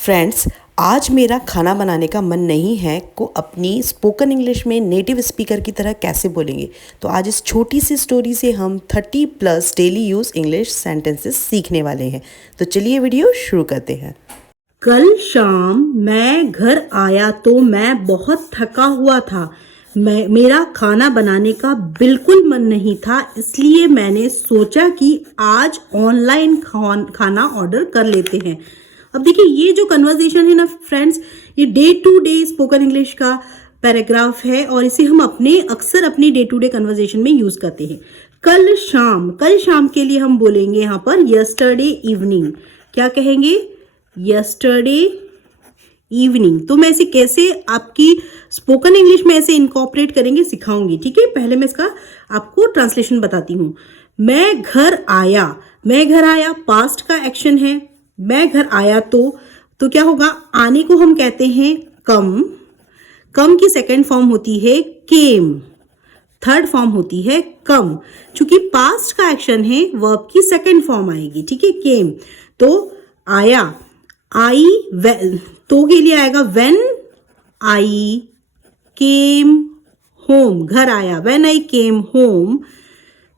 Friends, आज मेरा खाना बनाने का मन नहीं है को अपनी स्पोकन इंग्लिश में नेटिव स्पीकर की तरह कैसे बोलेंगे। तो आज इस छोटी सी स्टोरी से हम 30+ डेली यूज़ इंग्लिश सेंटेंसेस सीखने वाले हैं। तो चलिए वीडियो शुरू करते हैं। कल शाम मैं घर आया तो मैं बहुत थका हुआ था। मेरा खाना बनाने का बिल्कुल मन नहीं था, इसलिए मैंने सोचा कि आज ऑनलाइन खाना ऑर्डर कर लेते हैं। अब देखिए, ये जो कन्वर्सेशन है ना फ्रेंड्स, ये day to day spoken English का पैराग्राफ है और इसे हम अक्सर अपनी डे टू डे कन्वर्सेशन में यूज करते हैं। कल शाम के लिए हम बोलेंगे यहाँ पर यस्टरडे इवनिंग। क्या कहेंगे? Yesterday evening. तो मैं इसे कैसे आपकी स्पोकन इंग्लिश में ऐसे इनकॉर्पोरेट करेंगे सिखाऊंगी, ठीक है। पहले मैं इसका आपको ट्रांसलेशन बताती हूँ। मैं घर आया पास्ट का एक्शन है। मैं घर आया तो क्या होगा? आने को हम कहते हैं कम की सेकंड फॉर्म होती है केम, थर्ड फॉर्म होती है कम। चूंकि पास्ट का एक्शन है, वर्ब की सेकंड फॉर्म आएगी, ठीक है, केम। तो आया, आई, तो के लिए आएगा व्हेन आई केम होम। घर आया, व्हेन आई केम होम।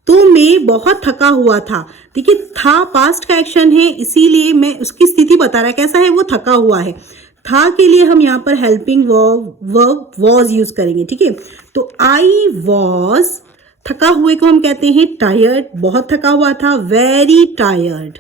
तो मैं बहुत थका हुआ था। देखिए, था पास्ट का एक्शन है, इसीलिए मैं उसकी स्थिति बता रहा है कैसा है, वो थका हुआ है। था के लिए हम यहाँ पर हेल्पिंग वर्ब वॉज यूज करेंगे, ठीक है। तो आई वॉज, थका हुए को हम कहते हैं टायर्ड, बहुत थका हुआ था, very tired.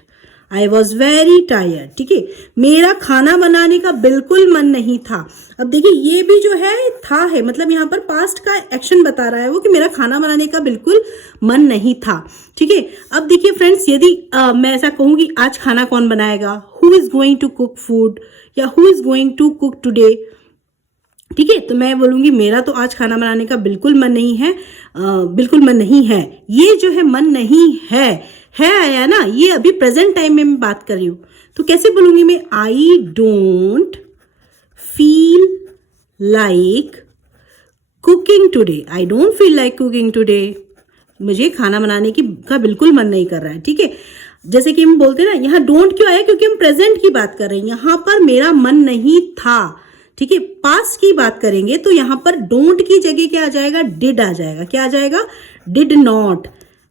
I was very tired, ठीक है। मेरा खाना बनाने का बिल्कुल मन नहीं था। अब देखिए, ये भी जो है था है, मतलब यहाँ पर पास्ट का एक्शन बता रहा है वो कि मेरा खाना बनाने का बिल्कुल मन नहीं था, ठीक है। अब देखिए फ्रेंड्स, यदि मैं ऐसा कहूँ कि आज खाना कौन बनाएगा, who is going to cook food, या who is going to cook today, ठीक है। तो मैं बोलूंगी मेरा तो आज खाना बनाने का बिल्कुल मन नहीं है, बिल्कुल मन नहीं है। ये जो है मन नहीं है आया ना, ये अभी प्रेजेंट टाइम में मैं बात कर रही हूं। तो कैसे बोलूंगी मैं? आई don't feel like cooking today. I don't feel like cooking today. मुझे खाना बनाने का बिल्कुल मन नहीं कर रहा है, ठीक है। जैसे कि हम बोलते हैं ना, यहाँ डोंट क्यों आया? क्योंकि हम प्रेजेंट की बात कर रहे हैं। यहाँ पर मेरा मन नहीं था, ठीक है। पास्ट की बात करेंगे तो यहाँ पर डोंट की जगह क्या आ जाएगा? डिड आ जाएगा। क्या आ जाएगा? Did not.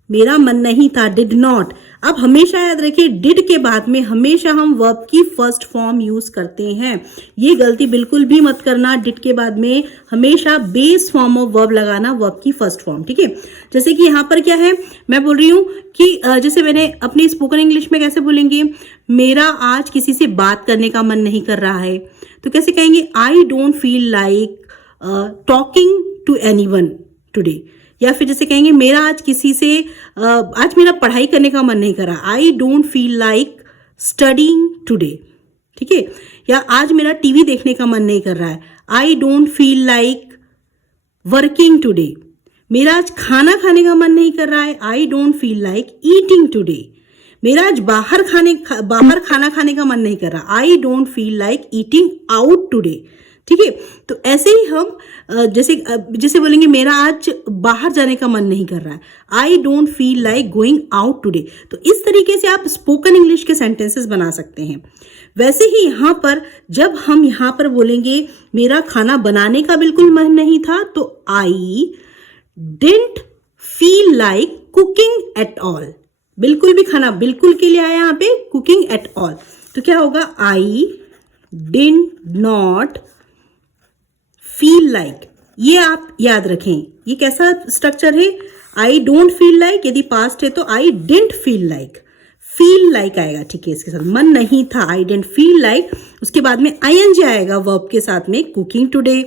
मेरा मन नहीं था, डिड नॉट। अब हमेशा याद रखिए, डिड के बाद में हमेशा हम वर्ब की फर्स्ट फॉर्म यूज करते हैं। ये गलती बिल्कुल भी मत करना। डिड के बाद में हमेशा बेस फॉर्म ऑफ वर्ब लगाना, वर्ब की फर्स्ट फॉर्म, ठीक है। जैसे कि यहाँ पर क्या है, मैं बोल रही हूँ कि जैसे मैंने अपनी स्पोकन इंग्लिश में कैसे बोलेंगे, मेरा आज किसी से बात करने का मन नहीं कर रहा है, तो कैसे कहेंगे? I don't feel like talking to anyone today. या फिर जैसे कहेंगे, मेरा आज किसी से आज मेरा पढ़ाई करने का मन नहीं कर रहा, आई don't feel like studying today, ठीक है। या आज मेरा टीवी देखने का मन नहीं कर रहा है, आई don't feel like working today. मेरा आज खाना खाने का मन नहीं कर रहा है, आई don't feel like eating today. मेरा आज बाहर खाना खाने का मन नहीं कर रहा, आई don't feel like eating out today, ठीक है। तो ऐसे ही हम जैसे बोलेंगे, मेरा आज बाहर जाने का मन नहीं कर रहा है, आई don't feel like going out today. तो इस तरीके से आप स्पोकन इंग्लिश के सेंटेंसेस बना सकते हैं। वैसे ही यहाँ पर जब हम यहाँ पर बोलेंगे मेरा खाना बनाने का बिल्कुल मन नहीं था, तो आई didn't feel like cooking at all. बिल्कुल भी खाना, बिल्कुल के लिए आया यहाँ पे कुकिंग एट ऑल। तो क्या होगा? I did not feel like. ये आप याद रखें, ये कैसा स्ट्रक्चर है? आई डोंट फील लाइक, यदि पास्ट है तो आई didn't feel like, feel like आएगा, ठीक है। इसके साथ मन नहीं था, आई डिडंट फील लाइक। उसके बाद में आईएनजी आएगा वर्ब के साथ में, कुकिंग टुडे।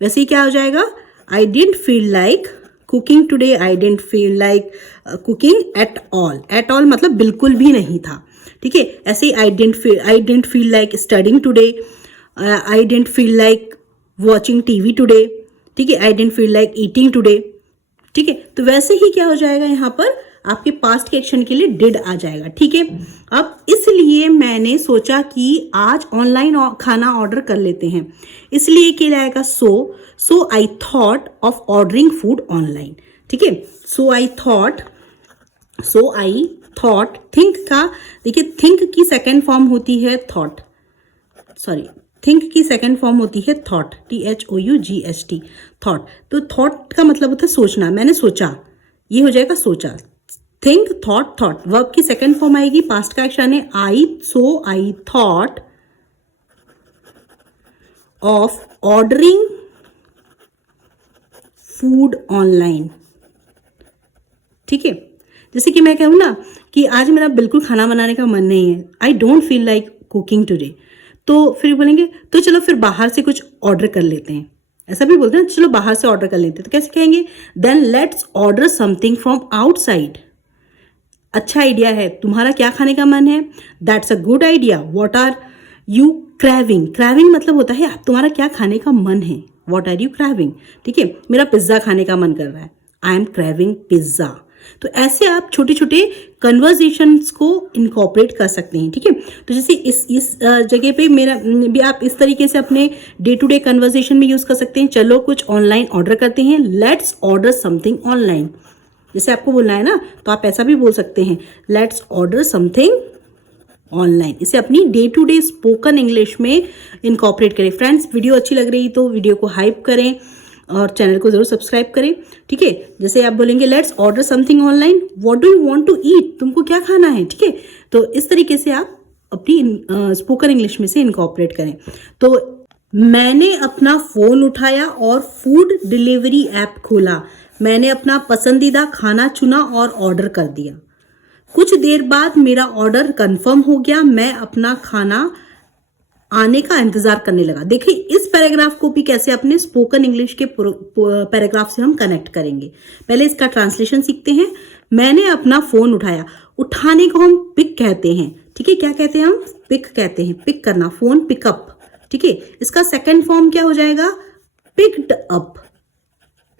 वैसे ही क्या हो जाएगा? I didn't feel like cooking today, I didn't feel like cooking at all. At all मतलब बिल्कुल भी नहीं था, ठीक है। ऐसे ही I didn't feel like studying today, I didn't feel like watching TV today, ठीक है। I didn't feel like eating today, ठीक है। तो वैसे ही क्या हो जाएगा, यहाँ पर आपके पास्ट के एक्शन के लिए डिड आ जाएगा, ठीक है। अब इसलिए मैंने सोचा कि आज ऑनलाइन खाना ऑर्डर कर लेते हैं, इसलिए क्या आएगा? So I thought of ordering food online, ठीक है। सो आई थॉट, थिंक का देखिए, थिंक की सेकेंड फॉर्म होती है थॉट, सॉरी, थिंक की सेकंड फॉर्म होती है थॉट, THOUGHT, थॉट। तो थॉट का मतलब होता है सोचना, मैंने सोचा, ये हो जाएगा सोचा। Think, thought, thought. वर्ब की सेकंड फॉर्म आएगी, पास्ट का एक्शन है I, so I thought of ordering food online. ठीक है, जैसे कि मैं कहूँ ना कि आज मेरा बिल्कुल खाना बनाने का मन नहीं है, आई don't feel like cooking today, तो फिर बोलेंगे तो चलो फिर बाहर से कुछ ऑर्डर कर लेते हैं। ऐसा भी बोलते हैं, चलो बाहर से ऑर्डर कर लेते हैं। तो कैसे कहेंगे? Then let's order something from outside. अच्छा आइडिया है, तुम्हारा क्या खाने का मन है? That's a good idea. What are you craving? Craving मतलब होता है तुम्हारा क्या खाने का मन है। What are you craving? ठीक है, मेरा पिज्ज़ा खाने का मन कर रहा है, आई एम क्रेविंग पिज्ज़ा। तो ऐसे आप छोटे छोटे कन्वर्जेशंस को इनकॉर्पोरेट कर सकते हैं। ठीक है, तो जैसे इस जगह पे मेरा भी आप इस तरीके से अपने डे टू डे कन्वर्जेशन में यूज़ कर सकते हैं। चलो कुछ ऑनलाइन ऑर्डर करते हैं, लेट्स ऑर्डर समथिंग ऑनलाइन। जैसे आपको बोलना है ना, तो आप ऐसा भी बोल सकते हैं, लेट्स ऑर्डर समथिंग ऑनलाइन। इसे अपनी day to day spoken English में इनकॉर्पोरेट करें। फ्रेंड्स, वीडियो अच्छी लग रही तो वीडियो को हाइप करें और चैनल को जरूर सब्सक्राइब करें। ठीक है, जैसे आप बोलेंगे let's order something online, what do you want to eat? तुमको क्या खाना है? ठीक है, तो इस तरीके से आप अपनी स्पोकन इंग्लिश में से इनकॉर्पोरेट करें। तो मैंने अपना फोन उठाया और फूड डिलीवरी ऐप खोला। मैंने अपना पसंदीदा खाना चुना और ऑर्डर कर दिया। कुछ देर बाद मेरा ऑर्डर कंफर्म हो गया। मैं अपना खाना आने का इंतजार करने लगा। देखिए, इस पैराग्राफ को भी कैसे अपने स्पोकन इंग्लिश के पैराग्राफ से हम कनेक्ट करेंगे। पहले इसका ट्रांसलेशन सीखते हैं। मैंने अपना फोन उठाया। उठाने को हम पिक कहते हैं। ठीक है, क्या कहते हैं हम? पिक कहते हैं, पिक करना, फोन पिकअप। ठीक है, इसका सेकंड फॉर्म क्या हो जाएगा? Picked up,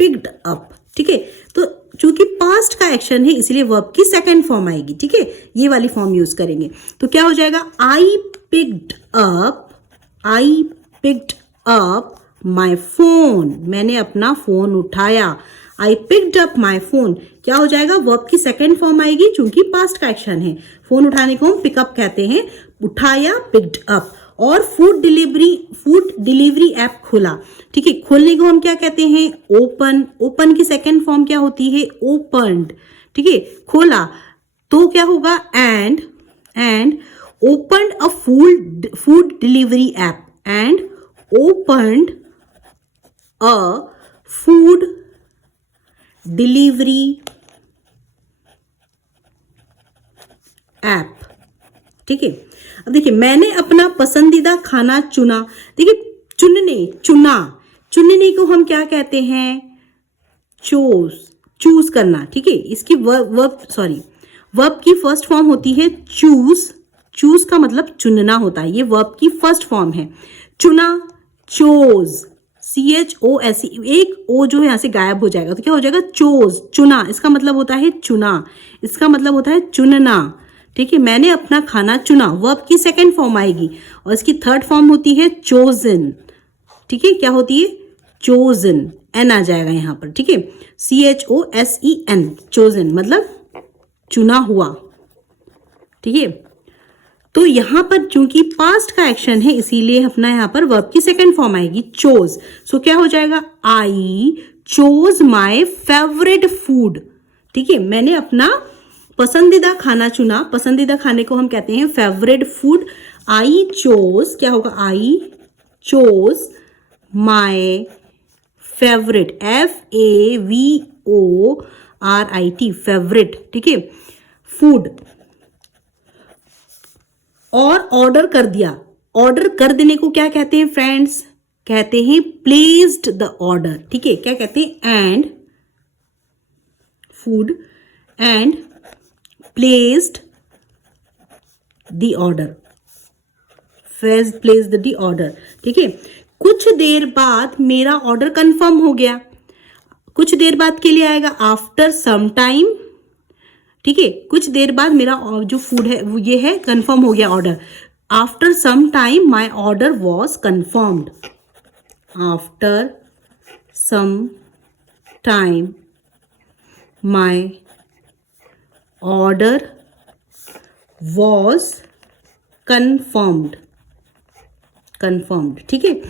picked up. ठीक है, तो चूंकि पास्ट का एक्शन है इसलिए वर्ब की सेकंड फॉर्म आएगी। ठीक है, ये वाली फॉर्म यूज करेंगे। तो क्या हो जाएगा? I picked up, I picked up my phone. मैंने अपना फोन उठाया। I picked up my phone क्या हो जाएगा? वर्ब की सेकंड फॉर्म आएगी चूंकि पास्ट का एक्शन है। फोन उठाने को हम पिकअप कहते हैं, उठाया, पिक्ड अप। और फूड डिलीवरी ऐप खोला। ठीक है, खोलने को हम क्या कहते हैं? ओपन। ओपन की सेकंड फॉर्म क्या होती है? ओपन्ड। ठीक है, खोला तो क्या होगा? And opened a food delivery app, and opened a food delivery app. ठीक है, अब देखिए, मैंने अपना पसंदीदा खाना चुना। देखिए, चुनने को हम क्या कहते हैं? चूज करना। ठीक है, इसकी वर्ब की फर्स्ट फॉर्म होती है चूज का मतलब चुनना होता है। ये वर्ब की फर्स्ट फॉर्म है। चुना, चोज, CHOSE, एक ओ जो है यहां से गायब हो जाएगा तो क्या हो जाएगा? चोज, चुना। इसका मतलब होता है चुना, इसका मतलब होता है चुनना। ठीक है, मैंने अपना खाना चुना, वर्ब की सेकंड फॉर्म आएगी और इसकी थर्ड फॉर्म होती है चोजन। ठीक है, क्या होती है? चोजन, एन आ जाएगा यहां पर। ठीक है, CHOSEN, चोजन मतलब चुना हुआ। ठीक है, तो यहां पर चूंकि पास्ट का एक्शन है इसीलिए अपना यहां पर वर्ब की सेकंड फॉर्म आएगी चोज। सो क्या हो जाएगा? I chose my favourite food. ठीक है, मैंने अपना पसंदीदा खाना चुना। पसंदीदा खाने को हम कहते हैं फेवरेट फूड। आई चोज, क्या होगा? I chose my favourite, FAVORIT, favourite. ठीक है, फूड। और ऑर्डर कर दिया। ऑर्डर कर देने को क्या कहते हैं फ्रेंड्स? कहते हैं प्लेस्ड द ऑर्डर। ठीक है, क्या कहते हैं? And food and placed the order, placed the order. ठीक है, कुछ देर बाद मेरा ऑर्डर कंफर्म हो गया। कुछ देर बाद के लिए आएगा आफ्टर सम टाइम। ठीक है, कुछ देर बाद मेरा जो फूड है वो ये है, कंफर्म हो गया order. After some time my order was confirmed. After some time my order was confirmed. Confirmed, ठीक है।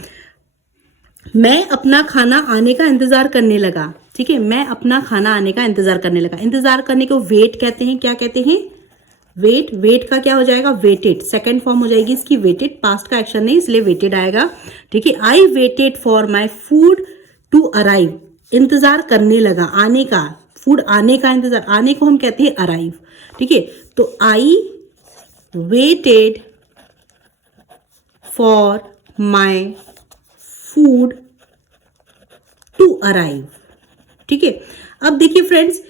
मैं अपना खाना आने का इंतजार करने लगा, ठीक है। मैं अपना खाना आने का इंतजार करने लगा। इंतजार करने को वेट कहते हैं। क्या कहते हैं? वेट। वेट का क्या हो जाएगा? वेटेड। सेकंड फॉर्म हो जाएगी इसकी वेटेड। पास्ट का एक्शन नहीं, इसलिए वेटेड आएगा, ठीक है। I waited for my food to arrive. इंतजार करने लगा, आने का, फूड आने का इंतजार। आने को हम कहते हैं अराइव, ठीक है। तो I waited for my food to arrive, ठीक है। अब देखिए फ्रेंड्स,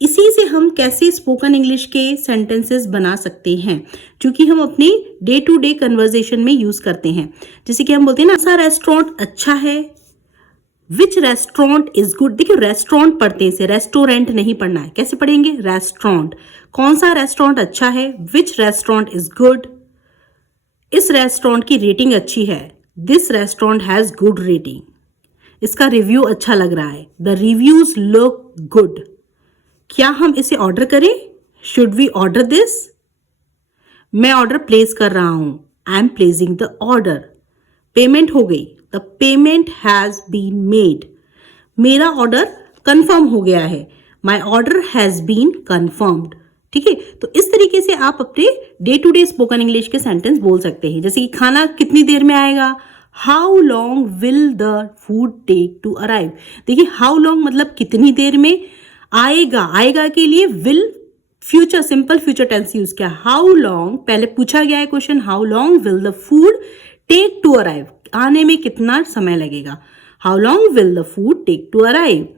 इसी से हम कैसे स्पोकन इंग्लिश के सेंटेंसेस बना सकते हैं, क्योंकि हम अपने डे टू डे कन्वर्सेशन में यूज करते हैं। जैसे कि हम बोलते हैं ना, सा रेस्टोरेंट अच्छा है, विच रेस्टोरेंट इज गुड। देखिए रेस्टोरेंट पढ़ते हैं, इसे रेस्टोरेंट नहीं पढ़ना है। कैसे पढ़ेंगे? रेस्टोरेंट। कौन सा रेस्टोरेंट अच्छा है? विच रेस्टोरेंट इज गुड। इस रेस्टोरेंट की रेटिंग अच्छी है, this restaurant has good rating. इसका रिव्यू अच्छा लग रहा है, द रिव्यूज लुक गुड। क्या हम इसे ऑर्डर करें? Should we order this. मैं ऑर्डर प्लेस कर रहा हूं, I am placing the order. Payment हो गई, the payment has been made. मेरा ऑर्डर कंफर्म हो गया है, my order has been confirmed, ठीक है। तो इस तरीके से आप अपने day to day spoken English के सेंटेंस बोल सकते हैं। जैसे कि खाना कितनी देर में आएगा, how long will the food take to arrive. देखिए हाउ लॉन्ग मतलब कितनी देर में आएगा। आएगा के लिए will future, simple future tense use किया। हाउ लॉन्ग, पहले पूछा गया है question, how long will the food take to arrive, आने में कितना समय लगेगा। How long will the food take to arrive.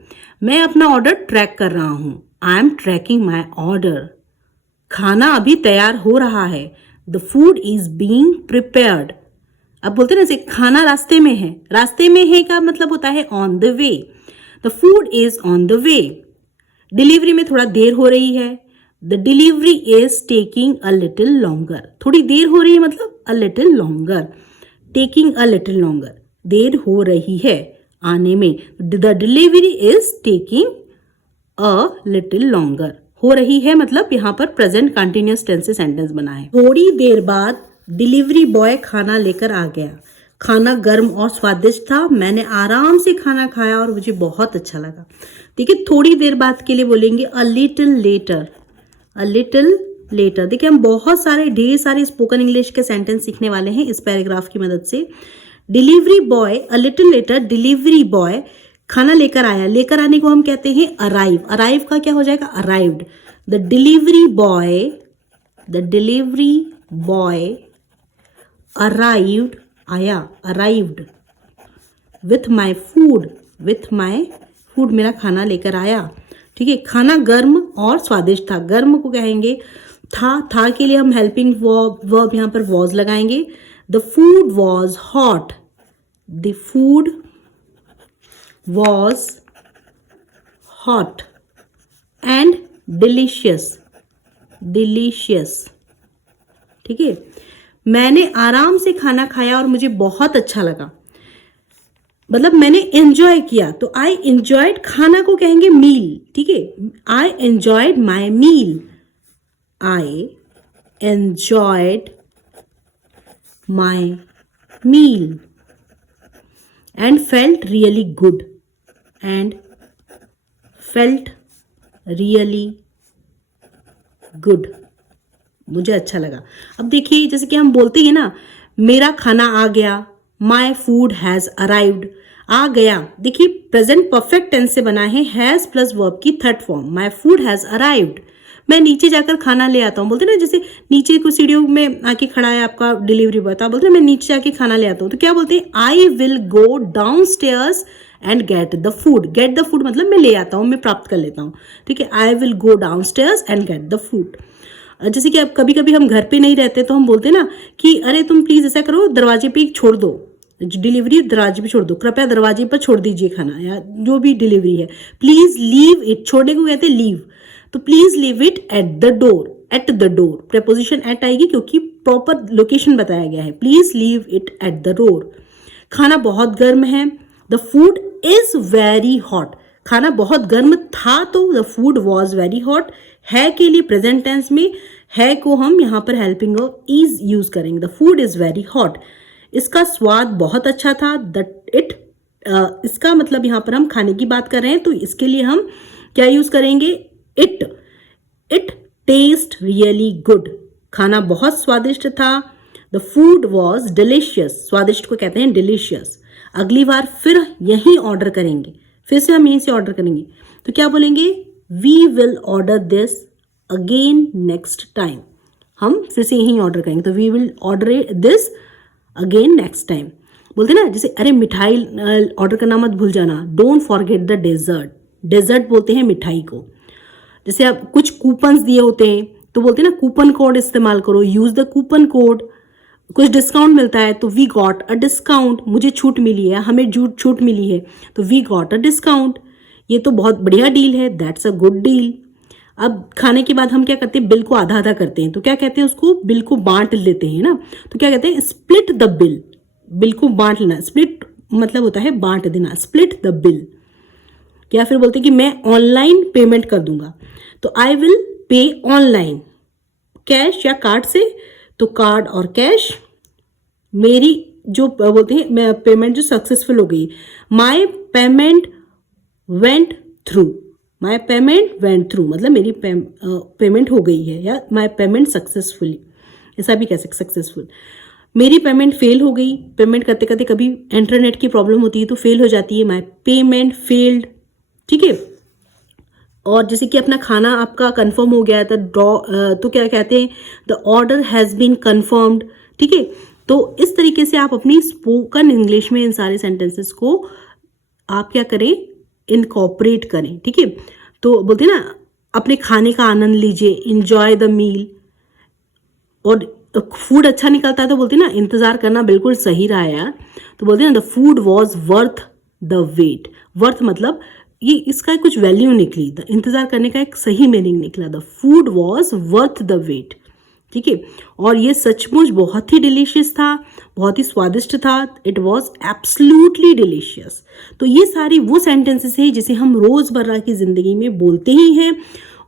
मैं अपना ऑर्डर ट्रैक कर रहा हूं, I am tracking my order. खाना अभी तैयार हो रहा है, the food is being prepared. अब बोलते ना जैसे खाना रास्ते में है, रास्ते में है का मतलब होता है on the way, the food is on the way. Delivery में थोड़ा देर हो रही है, the delivery is taking a little longer. थोड़ी देर हो रही है मतलब a little longer, taking a little longer, देर हो रही है आने में, the delivery is taking a little longer. हो रही है मतलब यहाँ पर प्रेजेंट कंटिन्यूअस टेंस से सेंटेंस बना है। थोड़ी देर बाद डिलीवरी बॉय खाना लेकर आ गया। खाना गर्म और स्वादिष्ट था, मैंने आराम से खाना खाया और मुझे बहुत अच्छा लगा। देखिए थोड़ी देर बाद के लिए बोलेंगे a little letter, a little letter. देखिए हम बहुत सारे ढेर सारे स्पोकन इंग्लिश के सेंटेंस सीखने वाले हैं इस पैराग्राफ की मदद से। Delivery boy, a little letter, delivery boy खाना लेकर आया। लेकर आने को हम कहते हैं अराइव। अराइव का क्या हो जाएगा? Arrived. The delivery boy, the delivery boy arrived, आया, arrived with my food, with my food, मेरा खाना लेकर आया, ठीक है। खाना गर्म और स्वादिष्ट था। गर्म को कहेंगे था के लिए हम हेल्पिंग वर्ब यहाँ पर वॉज लगाएंगे। The food was hot, the food was hot and delicious, delicious, ठीक है। मैंने आराम से खाना खाया और मुझे बहुत अच्छा लगा, मतलब मैंने एंजॉय किया। तो आई एंजॉयड, खाना को कहेंगे मील, ठीक है। I enjoyed my meal, I enjoyed my meal and felt really good, and felt really good, मुझे अच्छा लगा। अब देखिए जैसे कि हम बोलते हैं ना, मेरा खाना आ गया, माई फूड हैज अराइव्ड, आ गया। देखिए प्रेजेंट परफेक्ट टेंस से बना है, हैज प्लस वर्ब की third form, my food has arrived. मैं नीचे जाकर खाना ले आता हूँ, बोलते ना जैसे नीचे कुछ सीढ़ियों में आके खड़ा है आपका डिलीवरी बॉय, तो आप बोलते हैं मैं नीचे जाके खाना ले आता हूँ, तो क्या बोलते हैं? I will go down stairs and get the food. Get the food मतलब मैं ले आता हूँ, मैं प्राप्त कर लेता हूँ, ठीक है। I will go down stairs and get the food. जैसे कि अब कभी कभी हम घर पे नहीं रहते तो हम बोलते ना कि अरे तुम प्लीज ऐसा करो, दरवाजे पे छोड़ दो, डिलीवरी दरवाजे पे छोड़ दो, कृपया दरवाजे पर छोड़ दीजिए खाना, या जो भी डिलीवरी है, प्लीज लीव इट, छोड़ने को कहते हैं लीव, तो please leave it at the door, at the door, preposition at आएगी क्योंकि प्रॉपर लोकेशन बताया गया है, please leave it at the door. खाना बहुत गर्म है, the food is very hot, खाना बहुत गर्म था तो the food was very hot. है के लिए प्रेजेंट टेंस में है को हम यहाँ पर हेल्पिंग इज यूज करेंगे, the food is very hot. इसका स्वाद बहुत अच्छा था। इसका मतलब यहाँ पर हम खाने की बात कर रहे हैं, तो इसके लिए हम क्या यूज करेंगे? It taste really good. खाना बहुत स्वादिष्ट था। The food was delicious. स्वादिष्ट को कहते हैं डिलिशियस। अगली बार फिर यही ऑर्डर करेंगे, फिर से हम यहीं से ऑर्डर करेंगे, तो क्या बोलेंगे? We will order this again next time. हम फिर से यही ऑर्डर करेंगे, तो we will order this again next time. बोलते ना, जैसे अरे मिठाई ऑर्डर करना मत भूल जाना, don't forget the dessert. Dessert बोलते हैं मिठाई को। जैसे आप कुछ कूपन्स दिए होते हैं तो बोलते हैं ना, कूपन कोड इस्तेमाल करो, यूज द कूपन कोड। कुछ डिस्काउंट मिलता है तो वी गॉट अ डिस्काउंट, मुझे छूट मिली है, हमें छूट मिली है, तो वी गॉट अ डिस्काउंट। ये तो बहुत बढ़िया डील है, दैट्स अ गुड डील। अब खाने के बाद हम क्या करते हैं? बिल को आधा आधा करते हैं, तो क्या कहते हैं उसको? बिल को बांट लेते हैं ना, तो क्या कहते हैं? Split the bill. बिल को बांट लेना, स्प्लिट मतलब होता है बांट देना, स्प्लिट द बिल। या फिर बोलते हैं कि मैं ऑनलाइन पेमेंट कर दूंगा, तो I will pay online, cash या कार्ड से, तो कार्ड और कैश। मेरी जो बोलते हैं पेमेंट जो सक्सेसफुल हो गई, माई पेमेंट वेंट थ्रू। माई पेमेंट वेंट थ्रू मतलब मेरी पेमेंट हो गई है, या माई पेमेंट सक्सेसफुली, ऐसा भी कह सकते, सक्सेसफुल। मेरी पेमेंट फेल हो गई, पेमेंट करते करते कभी इंटरनेट की प्रॉब्लम होती है तो फेल हो जाती है, माई पेमेंट फेल्ड। ठीक है। और जैसे कि अपना खाना आपका कंफर्म हो गया तो क्या कहते हैं? The order has been confirmed. ठीक है। तो इस तरीके से आप अपनी स्पोकन इंग्लिश में इन सारे सेंटेंसेस को आप क्या करें? इनकॉर्पोरेट करें। ठीक है। तो बोलते हैं ना, अपने खाने का आनंद लीजिए, इंजॉय द मील। और फूड अच्छा निकलता है तो बोलते हैं ना, इंतजार करना बिल्कुल सही रहा यार। तो बोलते हैं ना, the food was worth the wait. Worth मतलब ये इसका कुछ वैल्यू निकली, द इंतजार करने का एक सही मीनिंग निकला, the food was worth the wait. ठीक है। और ये सचमुच बहुत ही डिलीशियस था, बहुत ही स्वादिष्ट था। It was absolutely delicious. तो ये सारी वो सेंटेंसेस है जिसे हम रोजमर्रा की जिंदगी में बोलते ही हैं।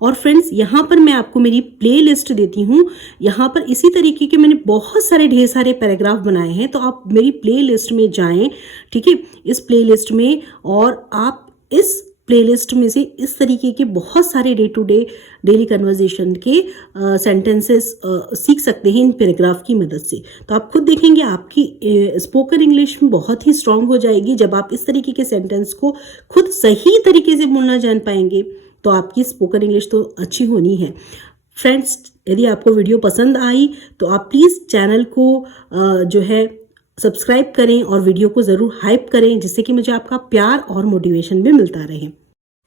और फ्रेंड्स, यहाँ पर मैं आपको मेरी प्ले लिस्ट देती हूँ। यहाँ पर इसी तरीके के मैंने बहुत सारे ढेर सारे पैराग्राफ बनाए हैं, तो आप मेरी प्ले लिस्ट में जाएं। ठीक है। इस प्ले लिस्ट में, और आप इस प्लेलिस्ट में से इस तरीके के बहुत सारे day to day daily conversation के सेंटेंसेस सीख सकते हैं इन पैराग्राफ की मदद से। तो आप खुद देखेंगे आपकी स्पोकन इंग्लिश में बहुत ही स्ट्रांग हो जाएगी जब आप इस तरीके के सेंटेंस को खुद सही तरीके से बोलना जान पाएंगे। तो आपकी स्पोकन इंग्लिश तो अच्छी होनी है। फ्रेंड्स, यदि आपको वीडियो पसंद आई तो आप प्लीज़ चैनल को जो है सब्सक्राइब करें और वीडियो को ज़रूर हाइप करें, जिससे कि मुझे आपका प्यार और मोटिवेशन भी मिलता रहे।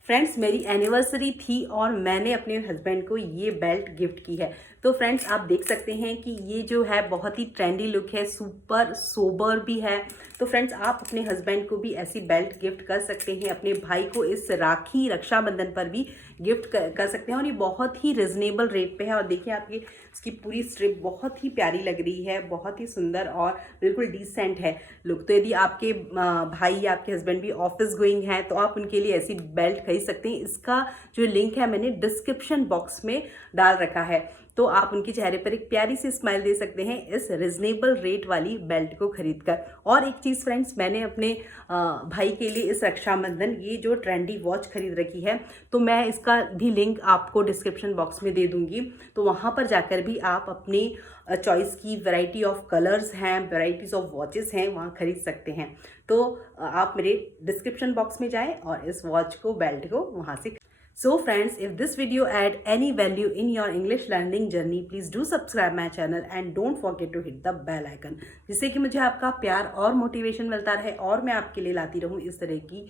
फ्रेंड्स, मेरी एनिवर्सरी थी और मैंने अपने हस्बैंड को ये बेल्ट गिफ्ट की है। तो फ्रेंड्स, आप देख सकते हैं कि ये जो है बहुत ही ट्रेंडी लुक है, सुपर सोबर भी है। तो फ्रेंड्स, आप अपने हस्बैंड को भी ऐसी बेल्ट गिफ्ट कर सकते हैं, अपने भाई को इस रक्षाबंधन पर भी गिफ्ट कर सकते हैं। और ये बहुत ही रिजनेबल रेट पे है। और देखिए, आपकी इसकी पूरी स्ट्रिप बहुत ही प्यारी लग रही है, बहुत ही सुंदर और बिल्कुल डिसेंट है लुक। तो यदि आपके भाई या आपके हस्बैंड भी ऑफिस गोइंग हैं तो आप उनके लिए ऐसी बेल्ट खरीद सकते हैं। इसका जो लिंक है मैंने डिस्क्रिप्शन बॉक्स में डाल रखा है, तो आप उनके चेहरे पर एक प्यारी सी स्माइल दे सकते हैं इस रिजनेबल रेट वाली बेल्ट को खरीदकर। और एक चीज़ फ्रेंड्स, मैंने अपने भाई के लिए इस रक्षाबंधन ये जो ट्रेंडी वॉच खरीद रखी है, तो मैं इसका भी लिंक आपको डिस्क्रिप्शन बॉक्स में दे दूंगी। तो वहाँ पर जाकर भी आप अपनी चॉइस की वैरायटी ऑफ कलर्स हैं, वैराइटीज़ ऑफ वॉचेस हैं, वहाँ खरीद सकते हैं। तो आप मेरे डिस्क्रिप्शन बॉक्स में जाएँ और इस वॉच को, बेल्ट को वहाँ से। So friends, if this video add any value in your English learning journey, please do subscribe my channel and don't forget to hit the bell icon, जिससे कि मुझे आपका प्यार और मोटिवेशन मिलता रहे और मैं आपके लिए लाती रहूँ इस तरह की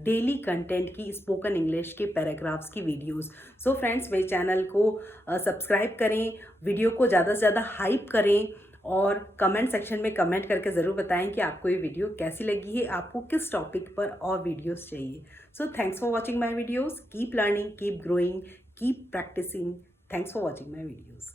डेली कंटेंट की स्पोकन इंग्लिश के पैराग्राफ्स की वीडियोस। सो फ्रेंड्स, मेरे चैनल को सब्सक्राइब करें, वीडियो को ज़्यादा से ज़्यादा हाइप करें और कमेंट सेक्शन में कमेंट करके ज़रूर बताएं कि आपको ये वीडियो कैसी लगी है, आपको किस टॉपिक पर और वीडियोस चाहिए। So thanks for watching my videos. Keep learning, keep growing, keep practising. Thanks for watching my videos.